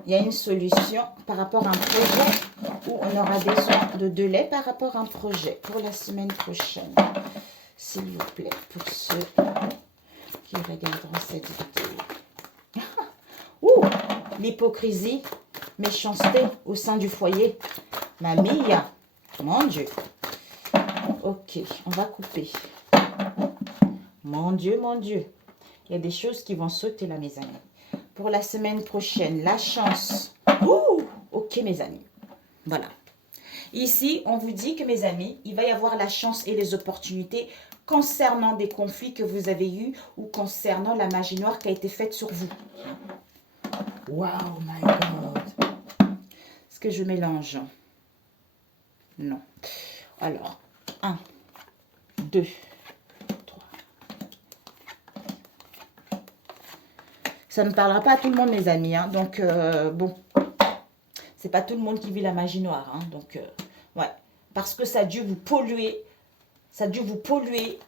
Il y a une solution par rapport à un projet où on aura besoin de délai par rapport à un projet pour la semaine prochaine. S'il vous plaît, pour ceux qui regarderont cette vidéo. Ouh, l'hypocrisie, méchanceté au sein du foyer. Mamie, mon Dieu. Ok, on va couper. Mon Dieu, mon Dieu. Il y a des choses qui vont sauter là, mes amis. Pour la semaine prochaine, la chance. Ouh, ok, mes amis. Voilà. Ici, on vous dit que, mes amis, il va y avoir la chance et les opportunités concernant des conflits que vous avez eus ou concernant la magie noire qui a été faite sur vous. Wow, my God. Est-ce que je mélange? Non. Alors, 1, 2, 3. Ça ne parlera pas à tout le monde, mes amis. Hein. Donc, bon, c'est pas tout le monde qui vit la magie noire. Hein. Donc, ouais. Parce que ça a dû vous polluer. Ça a dû vous polluer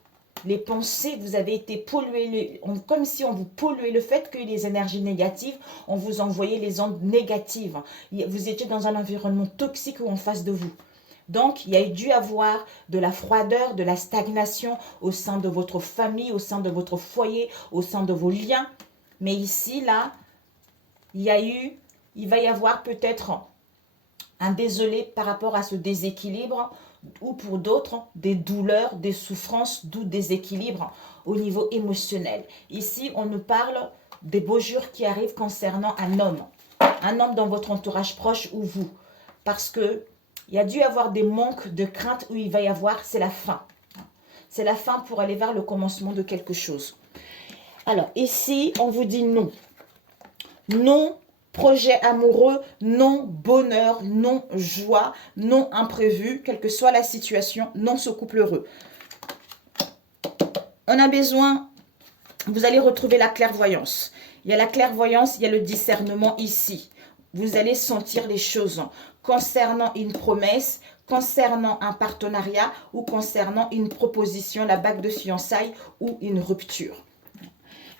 les pensées. Vous avez été pollué. Comme si on vous polluait le fait que les énergies négatives, on vous envoyait les ondes négatives. Vous étiez dans un environnement toxique ou en face de vous. Donc, il y a dû avoir de la froideur, de la stagnation au sein de votre famille, au sein de votre foyer, au sein de vos liens. Mais ici, là, il va y avoir peut-être un désolé par rapport à ce déséquilibre ou pour d'autres, des douleurs, des souffrances, d'où déséquilibre au niveau émotionnel. Ici, on nous parle des beaux jours qui arrivent concernant un homme dans votre entourage proche ou vous. Parce que il y a dû avoir des manques de crainte où il va y avoir, c'est la fin. C'est la fin pour aller vers le commencement de quelque chose. Alors, ici, on vous dit non. Non projet amoureux, non bonheur, non joie, non imprévu, quelle que soit la situation, non ce couple heureux. On a besoin, vous allez retrouver la clairvoyance. Il y a la clairvoyance, il y a le discernement ici. Vous allez sentir les choses concernant une promesse, concernant un partenariat ou concernant une proposition, la bague de fiançailles ou une rupture.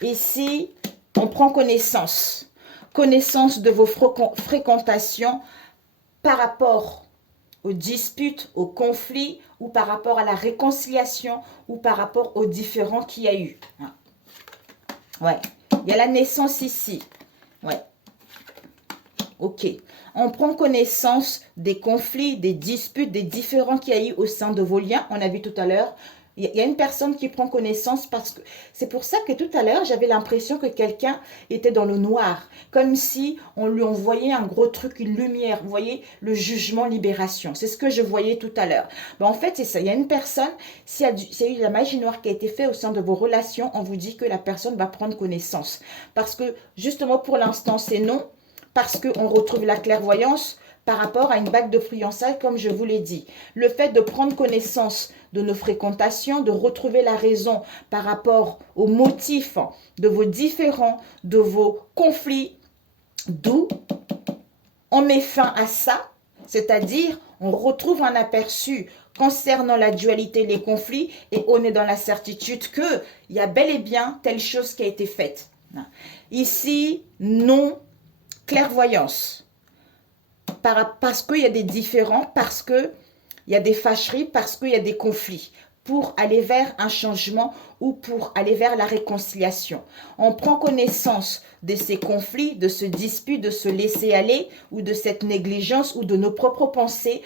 Ici, on prend connaissance de vos fréquentations par rapport aux disputes, aux conflits ou par rapport à la réconciliation ou par rapport aux différends qu'il y a eu. Ouais, il y a la naissance ici. Ouais. Ok. On prend connaissance des conflits, des disputes, des différends qu'il y a eu au sein de vos liens. On a vu tout à l'heure. Il y a une personne qui prend connaissance parce que c'est pour ça que tout à l'heure, j'avais l'impression que quelqu'un était dans le noir. Comme si on lui envoyait un gros truc, une lumière. Vous voyez, le jugement, libération. C'est ce que je voyais tout à l'heure. Ben, en fait, c'est ça. Il y a une personne, s'il y a eu la magie noire qui a été faite au sein de vos relations, on vous dit que la personne va prendre connaissance. Parce que justement, pour l'instant, c'est non. Parce qu'on retrouve la clairvoyance par rapport à une bague de fiançailles, comme je vous l'ai dit. Le fait de prendre connaissance de nos fréquentations, de retrouver la raison par rapport aux motifs de vos différends, de vos conflits, d'où on met fin à ça, c'est-à-dire on retrouve un aperçu concernant la dualité, les conflits, et on est dans la certitude qu'il y a bel et bien telle chose qui a été faite. Ici, non clairvoyance. Parce qu'il y a des différends, parce qu'il y a des fâcheries, parce qu'il y a des conflits, pour aller vers un changement ou pour aller vers la réconciliation. On prend connaissance de ces conflits, de ce dispute, de ce laisser-aller ou de cette négligence ou de nos propres pensées,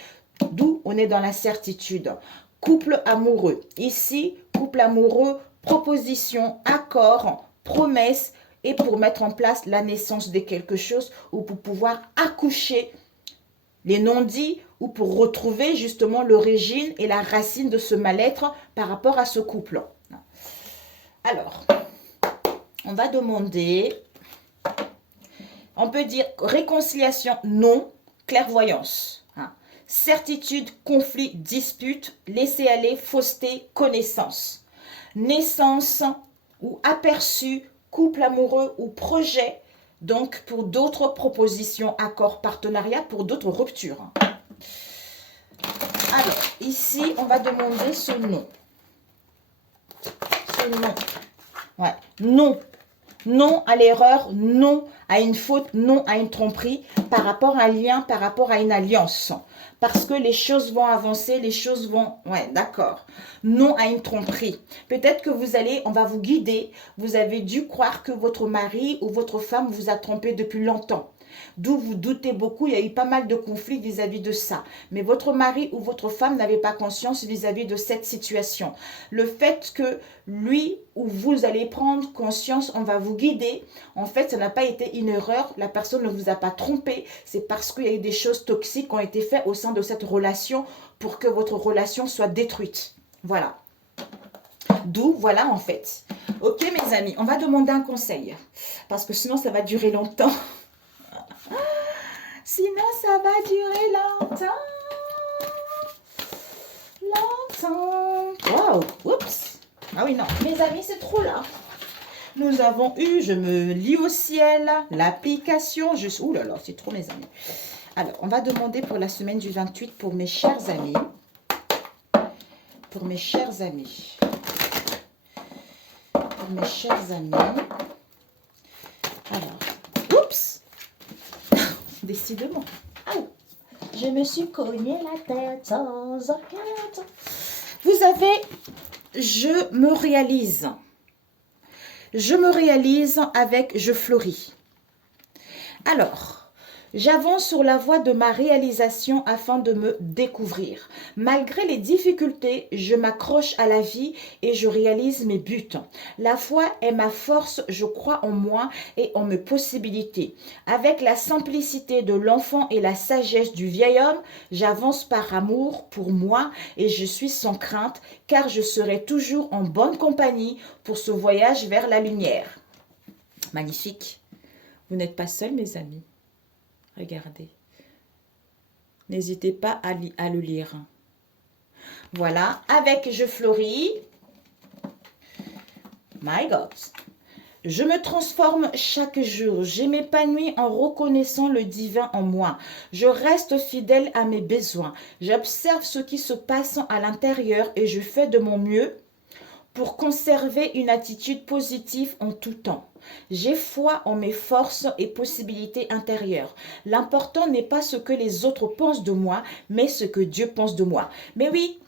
d'où on est dans la certitude. Couple amoureux. Ici, couple amoureux, proposition, accord, promesse, et pour mettre en place la naissance de quelque chose ou pour pouvoir accoucher les non-dits ou pour retrouver justement l'origine et la racine de ce mal-être par rapport à ce couple. Alors, on va demander, on peut dire réconciliation, non, clairvoyance. Certitude, conflit, dispute, laisser aller, fausseté, connaissance. Naissance ou aperçu, couple amoureux ou projet, donc pour d'autres propositions, accords, partenariats, pour d'autres ruptures. Alors, ici, on va demander ce nom. non. Ouais, non. Non à l'erreur, non à une faute, non à une tromperie par rapport à un lien, par rapport à une alliance. Parce que les choses vont avancer, les choses vont... Ouais, d'accord. Non à une tromperie. Peut-être que vous allez, on va vous guider. Vous avez dû croire que votre mari ou votre femme vous a trompé depuis longtemps. D'où vous doutez beaucoup, il y a eu pas mal de conflits vis-à-vis de ça. Mais votre mari ou votre femme n'avait pas conscience vis-à-vis de cette situation. Le fait que lui ou vous allez prendre conscience, on va vous guider. En fait, ça n'a pas été une erreur. La personne ne vous a pas trompé. C'est parce qu'il y a eu des choses toxiques qui ont été faites au sein de cette relation pour que votre relation soit détruite. Voilà. D'où, voilà en fait. Ok mes amis, on va demander un conseil. Parce que sinon ça va durer longtemps. Sinon, ça va durer longtemps. Wow, oups. Ah oui, non. Mes amis, c'est trop là. Nous avons eu, je me lis au ciel, l'application. Ouh là là, c'est trop mes amis. Alors, on va demander pour la semaine du 28 pour mes chers amis. Pour mes chers amis. Pour mes chers amis. Alors, oups. Décidément. Oh, je me suis cogné la tête sans enquête. Vous savez, je me réalise. Je me réalise avec je fleuris. Alors, j'avance sur la voie de ma réalisation afin de me découvrir. Malgré les difficultés, je m'accroche à la vie et je réalise mes buts. La foi est ma force, je crois en moi et en mes possibilités. Avec la simplicité de l'enfant et la sagesse du vieil homme, j'avance par amour pour moi et je suis sans crainte car je serai toujours en bonne compagnie pour ce voyage vers la lumière. Magnifique. Vous n'êtes pas seuls, mes amis. Regardez. N'hésitez pas à le lire. Voilà, avec je fleuris. My God. Je me transforme chaque jour. Je m'épanouis en reconnaissant le divin en moi. Je reste fidèle à mes besoins. J'observe ce qui se passe à l'intérieur et je fais de mon mieux pour conserver une attitude positive en tout temps. J'ai foi en mes forces et possibilités intérieures. L'important n'est pas ce que les autres pensent de moi, mais ce que Dieu pense de moi. Mais oui,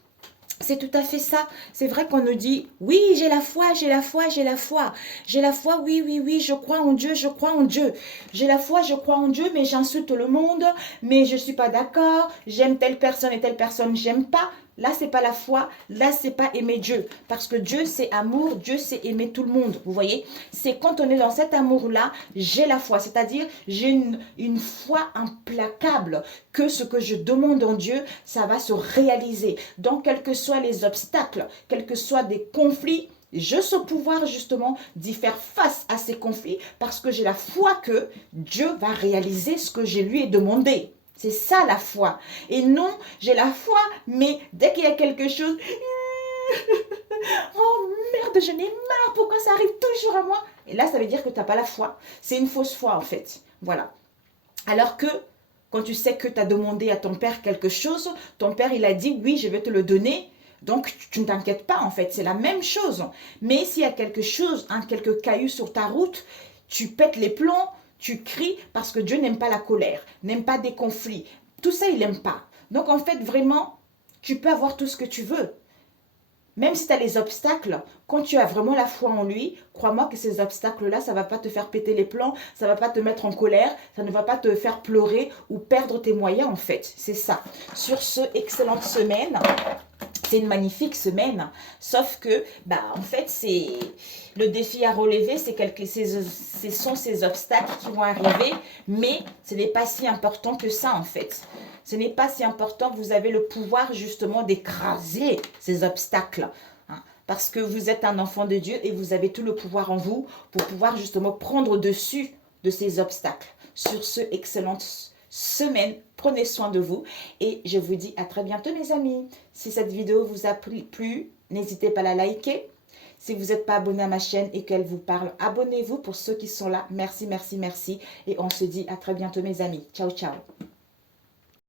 c'est tout à fait ça. C'est vrai qu'on nous dit, oui, j'ai la foi, j'ai la foi, j'ai la foi. J'ai la foi, oui, oui, oui, je crois en Dieu, je crois en Dieu. J'ai la foi, je crois en Dieu, mais j'insulte le monde, mais je ne suis pas d'accord, j'aime telle personne et telle personne, j'aime pas. Là, c'est pas la foi, là, c'est pas aimer Dieu. Parce que Dieu, c'est amour, Dieu, c'est aimer tout le monde. Vous voyez, c'est quand on est dans cet amour-là, j'ai la foi. C'est-à-dire, j'ai une foi implacable que ce que je demande en Dieu, ça va se réaliser. Donc, quels que soient les obstacles, quels que soient des conflits, j'ai ce pouvoir justement d'y faire face à ces conflits parce que j'ai la foi que Dieu va réaliser ce que je lui ai demandé. C'est ça la foi. Et non, j'ai la foi, mais dès qu'il y a quelque chose, oh merde, j'en ai marre, pourquoi ça arrive toujours à moi? Et là, ça veut dire que tu n'as pas la foi. C'est une fausse foi en fait. Voilà. Alors que quand tu sais que tu as demandé à ton père quelque chose, ton père il a dit oui, je vais te le donner. Donc, tu ne t'inquiètes pas en fait, c'est la même chose. Mais s'il y a quelque chose, quelques cailloux sur ta route, tu pètes les plombs, tu cries parce que Dieu n'aime pas la colère, n'aime pas des conflits. Tout ça, il n'aime pas. Donc, en fait, vraiment, tu peux avoir tout ce que tu veux. Même si tu as les obstacles, quand tu as vraiment la foi en lui, crois-moi que ces obstacles-là, ça ne va pas te faire péter les plombs, ça ne va pas te mettre en colère, ça ne va pas te faire pleurer ou perdre tes moyens en fait. C'est ça. Sur ce, excellente semaine. C'est une magnifique semaine, sauf que, en fait, c'est le défi à relever, ce sont ces obstacles qui vont arriver, mais ce n'est pas si important que ça, en fait. Ce n'est pas si important, vous avez le pouvoir, justement, d'écraser ces obstacles, hein, parce que vous êtes un enfant de Dieu et vous avez tout le pouvoir en vous pour pouvoir, justement, prendre dessus de ces obstacles. Sur ce, excellente semaine, prenez soin de vous et je vous dis à très bientôt mes amis. Si cette vidéo vous a plu, n'hésitez pas à la liker. Si vous n'êtes pas abonné à ma chaîne et qu'elle vous parle, abonnez-vous pour ceux qui sont là. Merci, merci, merci. Et on se dit à très bientôt mes amis. Ciao, ciao.